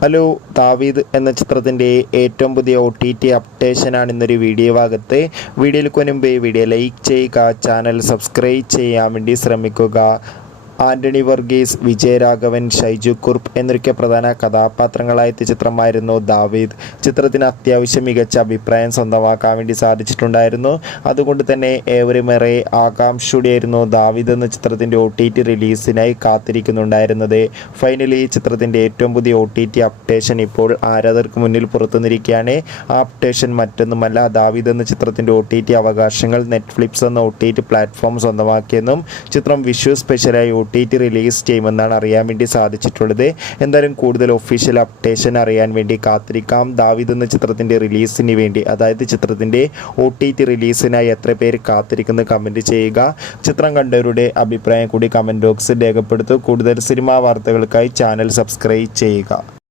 Hello, ദാവീദ് എന്ന ചിത്രത്തിൻ്റെ ഏറ്റവും പുതിയ OTT അപ്ഡേഷനാണ് ഇന്നൊരു വീഡിയോ ഭാഗത്ത്. വീഡിയോയിലേക്ക് മുൻപ് വീഡിയോ ലൈക്ക് ചെയ്യുക, ചാനൽ സബ്സ്ക്രൈബ് ചെയ്യാൻ വേണ്ടി ശ്രമിക്കുക. ആൻ്റണി വർഗീസ്, വിജയരാഘവൻ, ഷൈജു കുറുപ്പ് എന്നൊക്കെ പ്രധാന കഥാപാത്രങ്ങളായെത്തിയ ചിത്രമായിരുന്നു ദാവീദ്. ചിത്രത്തിന് അത്യാവശ്യം മികച്ച അഭിപ്രായം സ്വന്തമാക്കാൻ വേണ്ടി സാധിച്ചിട്ടുണ്ടായിരുന്നു. അതുകൊണ്ട് തന്നെ ഏവരുമേറെ ആകാംക്ഷയോടെയായിരുന്നു ദാവീദ് എന്ന ചിത്രത്തിൻ്റെ OTT റിലീസിനായി കാത്തിരിക്കുന്നുണ്ടായിരുന്നത്. ഫൈനലി ചിത്രത്തിൻ്റെ ഏറ്റവും പുതിയ OTT അപ്ഡേഷൻ ഇപ്പോൾ ആരാധകർക്ക് മുന്നിൽ പുറത്തുനിന്നിരിക്കുകയാണ്. ആ അപ്ഡേഷൻ മറ്റൊന്നുമല്ല, ദാവീദ് എന്ന ചിത്രത്തിൻ്റെ OTT അവകാശങ്ങൾ നെറ്റ്ഫ്ലിക്സ് എന്ന OTT പ്ലാറ്റ്ഫോം സ്വന്തമാക്കിയെന്നും ചിത്രം വിഷു സ്പെഷ്യലായി OTT റിലീസ് ചെയ്യുമെന്നാണ് അറിയാൻ വേണ്ടി സാധിച്ചിട്ടുള്ളത്. എന്തായാലും കൂടുതൽ ഒഫീഷ്യൽ അപ്ഡേഷൻ അറിയാൻ വേണ്ടി കാത്തിരിക്കാം. ദാവീദ് എന്ന ചിത്രത്തിൻ്റെ റിലീസിന് വേണ്ടി, അതായത് ചിത്രത്തിൻ്റെ OTT റിലീസിനായി എത്ര പേര് കാത്തിരിക്കുന്നു കമൻറ്റ് ചെയ്യുക. ചിത്രം കണ്ടവരുടെ അഭിപ്രായം കൂടി കമൻറ്റ് ബോക്സിൽ രേഖപ്പെടുത്തുക. കൂടുതൽ സിനിമാ വാർത്തകൾക്കായി ചാനൽ സബ്സ്ക്രൈബ് ചെയ്യുക.